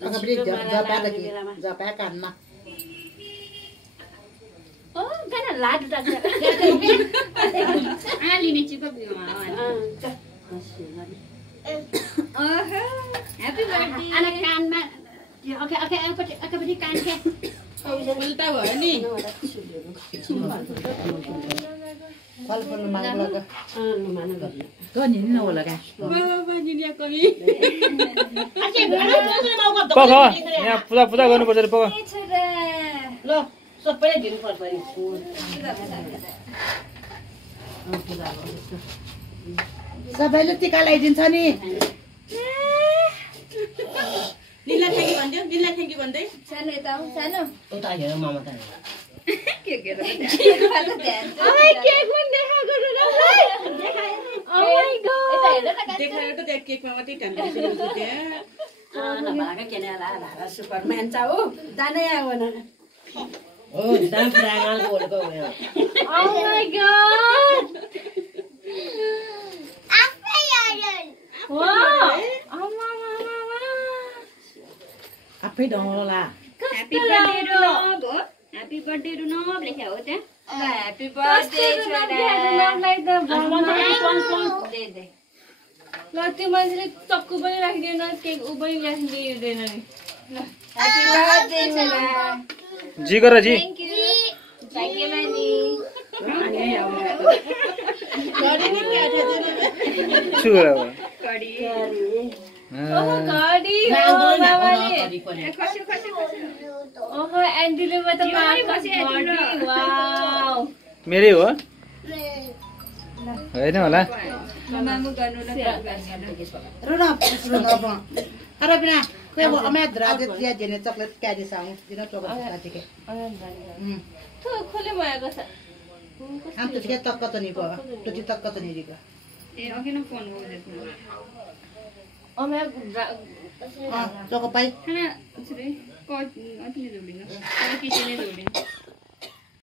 Agabri japa lagi. Japa kan mah. Oh, kan ladu tak. Lihat cukup ya mama. Oh, happy birthday. Anak kan mah. Oke, aku berikan ke. Ulta भयो नि फलफुल माग्ला का Mana beri. को नि न होला का बाबा निनिया कमी पख यहाँ पूजा पूजा गर्नुपर्छ रे पख Lo, सबैले दिनु पर्छ नि फुल. सबैले टिका लगाइदिन्छ नि निला थ्याङ्क यू भन्दै Sana ito, sana. उता हेर मामा त के के Oh my god, देखाएको छु न. Oh my god. देखाएर त त्यहाँ केकमा मात्रै ढालिदिएको छु त्यहाँ Nabalaga kena la Superman tahu. Dana ya wana. ओ दाम रागाल बोलेको हो Oh my god. Wow. आफै डौला ह्यापी बर्थडे रोब हो ह्यापी बर्थडे रोब लेख्या हो त्यहाँ Happy birthday to ल त्यो मान्छेले चक्कु पनि राखिदिएन केक उ पनि राखिदिँदैन नि Happy birthday Mela. जी गर जी Thank you. Thank you Lani. छु गर कडी ओहो घडी हो बाबाले खस्यो खस्यो खस्यो ओहो एन्डीले म त घडी वाउ मेरै हो होइन होला मामु गर्नु ल रुना रुना अरे बिना कोही अब अमेद राजे दिया जेने चकलेट क्यारी साउ दिन चकलेट काटे के थो खोले भएको छ हम तो के तक त नि भयो तो तक त नि रिको ए अघि न फोन गर्दैछु अमे चको पाइ खाना छिटै कति नै जोडिनु किसिनै जोडिनु